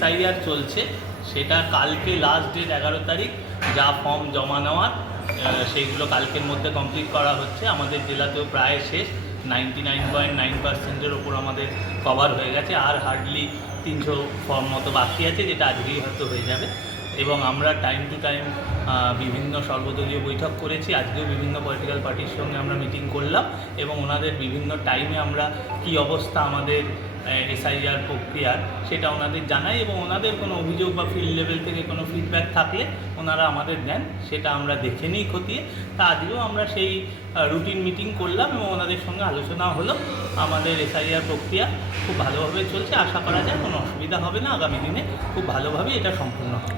SIR চলছে, সেটা কালকে লাস্ট ডেট এগারো তারিখ, যা ফর্ম জমা নেওয়ার সেইগুলো কালকের মধ্যে কমপ্লিট করা হচ্ছে। আমাদের জেলাতেও প্রায় শেষ নাইনটি নাইন পয়েন্ট নাইন পার্সেন্টের ওপর আমাদের কভার হয়ে গেছে, আর হার্ডলি তিনশো ফর্ম মতো বাকি আছে, যেটা আজকেই হয়তো হয়ে যাবে। এবং আমরা টাইম টু টাইম বিভিন্ন সর্বদলীয় বৈঠক করেছি, আজকেও বিভিন্ন পলিটিক্যাল পার্টির সঙ্গে আমরা মিটিং করলাম, এবং ওনাদের বিভিন্ন টাইমে আমরা কি অবস্থা আমাদের এসআইআর প্রক্রিয়ার সেটা ওনাদের জানাই এবং ওনাদের কোনো অভিযোগ বা ফিল্ড লেভেল থেকে কোনো ফিডব্যাক থাকলে ওনারা আমাদের দেন সেটা আমরা দেখে নিই খতিয়ে। তা আজকেও আমরা সেই রুটিন মিটিং করলাম এবং ওনাদের সঙ্গে আলোচনা হলো। আমাদের এসআইআর প্রক্রিয়া খুব ভালোভাবে চলছে আশা করা যায় কোনো অসুবিধা হবে না আগামী দিনে খুব ভালোভাবে এটা সম্পূর্ণ হবে।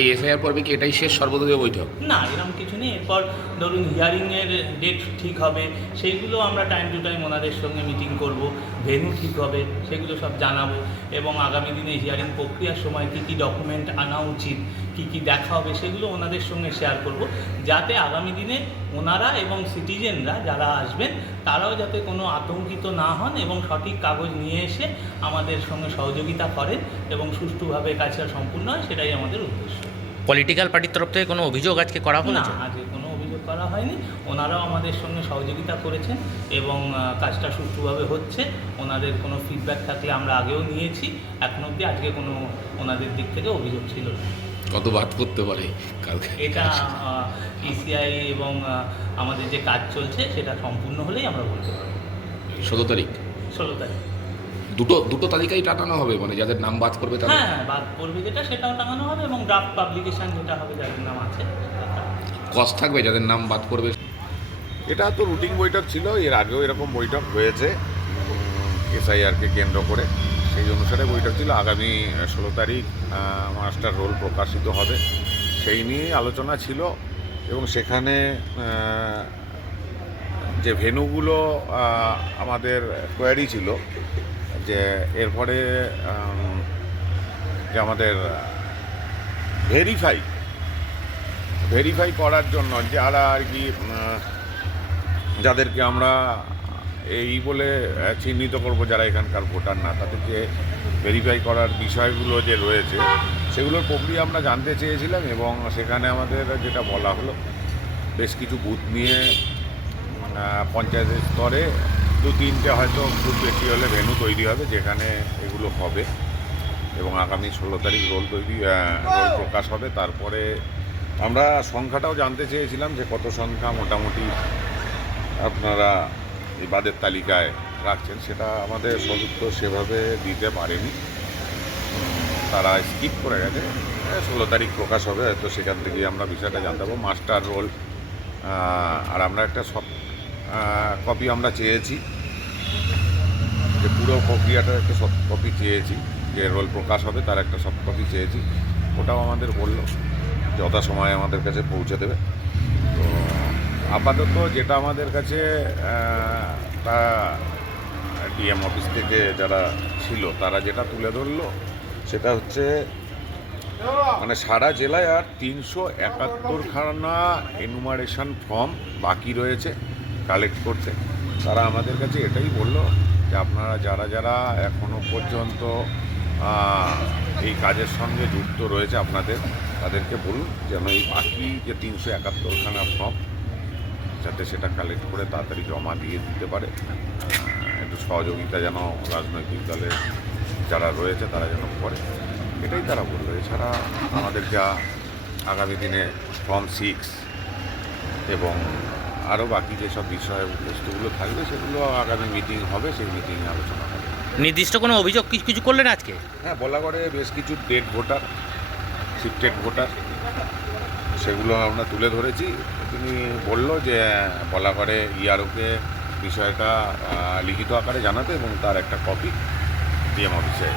এই এফআইআর পর্বে কি এটাই শেষ সর্বদলীয় বৈঠক? না এরকম কিছু নেই এরপর ধরুন হিয়ারিংয়ের ডেট ঠিক হবে সেইগুলো আমরা টাইম টু টাইম ওনাদের সঙ্গে মিটিং করব ভেন্যু ঠিক হবে সেগুলো সব জানাব এবং আগামী দিনে হিয়ারিং প্রক্রিয়ার সময় কী কী ডকুমেন্ট আনা উচিত কী কী দেখা হবে সেগুলো ওনাদের সঙ্গে শেয়ার করব। যাতে আগামী দিনে ওনারা এবং সিটিজেনরা যারা আসবেন তারাও যাতে কোনো আতঙ্কিত না হন এবং সঠিক কাগজ নিয়ে এসে আমাদের সঙ্গে সহযোগিতা করেন এবং সুষ্ঠুভাবে কাজটা সম্পূর্ণ হয় সেটাই আমাদের উদ্দেশ্য। পলিটিক্যাল পার্টির তরফ থেকে কোনো অভিযোগ আজকে করা না হয়েছে আজকে কোনো অভিযোগ করা হয়নি। ওনারাও আমাদের সঙ্গে সহযোগিতা করেছেন এবং কাজটা সুষ্ঠুভাবে হচ্ছে। ওনাদের কোনো ফিডব্যাক থাকলে আমরা আগেও নিয়েছি। এখন অবধি আজকে কোনো ওনাদের দিক থেকে অভিযোগ ছিল না। কত বাদ করতে পারে কালকে এটা ইসিআই এবং আমাদের যে কাজ চলছে সেটা সম্পূর্ণ হলেই আমরা বলতে পারব। ষোলো তারিখ? ষোলো তারিখ। দুটো দুটো তালিকাই টাটানো হবে? মানে যাদের নাম বাদ করবে তাদের? হ্যাঁ হ্যাঁ বাদ করবে যেটা সেটাও টাঙানো হবে এবং ড্রাফট পাবলিকেশন যেটা হবে যাদের নাম আছে। কষ্ট থাকবে, যাদের নাম বাদ করবে এটা তো রুটিন বৈঠক ছিল, এর আগেও এরকম বৈঠক হয়েছে এসআইআরকে কেন্দ্র করে। সেই অনুসারে বৈঠক ছিল, আগামী ষোলো তারিখ মাস্টার রোল প্রকাশিত হবে। সেই নিয়ে আলোচনা ছিল, এবং সেখানে যে ভেনুগুলো আমাদের কোয়ারি ছিল, যে এরপরে যে আমাদের ভেরিফাই ভেরিফাই করার জন্য যারা আর কি যাদেরকে আমরা এই বলে চিহ্নিত করব যারা এখানকার ভোটার না তাদেরকে ভেরিফাই করার বিষয়গুলো যে রয়েছে, সেগুলোর প্রক্রিয়া আমরা জানতে চেয়েছিলাম এবং সেখানে আমাদের যেটা বলা হলো, বেশ কিছু বুথ নিয়ে পঞ্চায়েতের স্তরে দু তিনটে হয়তো খুব বেশি হলে ভেনু তৈরি হবে যেখানে এগুলো হবে এবং আগামী ষোলো তারিখ রোল তৈরি রোল প্রকাশ হবে। তারপরে আমরা সংখ্যাটাও জানতে চেয়েছিলাম যে কত সংখ্যা মোটামুটি আপনারা এই বাদের তালিকায় রাখছেন, সেটা আমাদের সদুত্তর সেভাবে দিতে পারেনি। তারা স্কিপ করে গেছে। ষোলো তারিখ প্রকাশ হবে তো সেখান থেকে আমরা বিষয়টা জানতে পারব। মাস্টার রোল আর আমরা একটা সব কপি আমরা চেয়েছি। যে পুরো প্রক্রিয়াটার একটা সব কপি চেয়েছি। যে রোল প্রকাশ হবে, তার একটা সব কপি চেয়েছি। ওটাও আমাদের বলল। যথাসময়ে আমাদের কাছে পৌঁছে দেবে। তো আপাতত যেটা আমাদের কাছে তা ডিএম অফিস থেকে যারা ছিল, তারা যেটা তুলে ধরলো সেটা হচ্ছে মানে সারা জেলায় আর তিনশো একাত্তরখানা এনুমারেশন ফর্ম বাকি রয়েছে কালেক্ট করতে। তারা আমাদের কাছে এটাই বলল যে আপনারা যারা যারা এখনও পর্যন্ত এই কাজের সঙ্গে যুক্ত রয়েছে আপনাদের। তাদেরকে বলুন যেন এই বাকি যে তিনশো একাত্তরখানা ফর্ম যাতে সেটা কালেক্ট করে তাড়াতাড়ি জমা দিয়ে দিতে পারে। একটু সহযোগিতা যেন রাজনৈতিক দলের যারা রয়েছে তারা যেন করে। এটাই তারা বলল এছাড়া আমাদের যা আগামী দিনে ফর্ম সিক্স এবং আরও বাকি যেসব বিষয় বস্তুগুলো থাকবে, সেগুলো আগামী মিটিং হবে, সেই মিটিংয়ে আলোচনা হবে। নির্দিষ্ট কোনো অভিযোগ কিছু কিছু করলেন আজকে? হ্যাঁ বলাগড়ে বেশ কিছু ডেট ভোটার শিফটেড ভোটার সেগুলো আমরা তুলে ধরেছি। তিনি বলল যে বলা বলাগড়ে ইয়ারোকে বিষয়টা লিখিত আকারে জানাতে এবং তার একটা কপি ডিএম অফিসে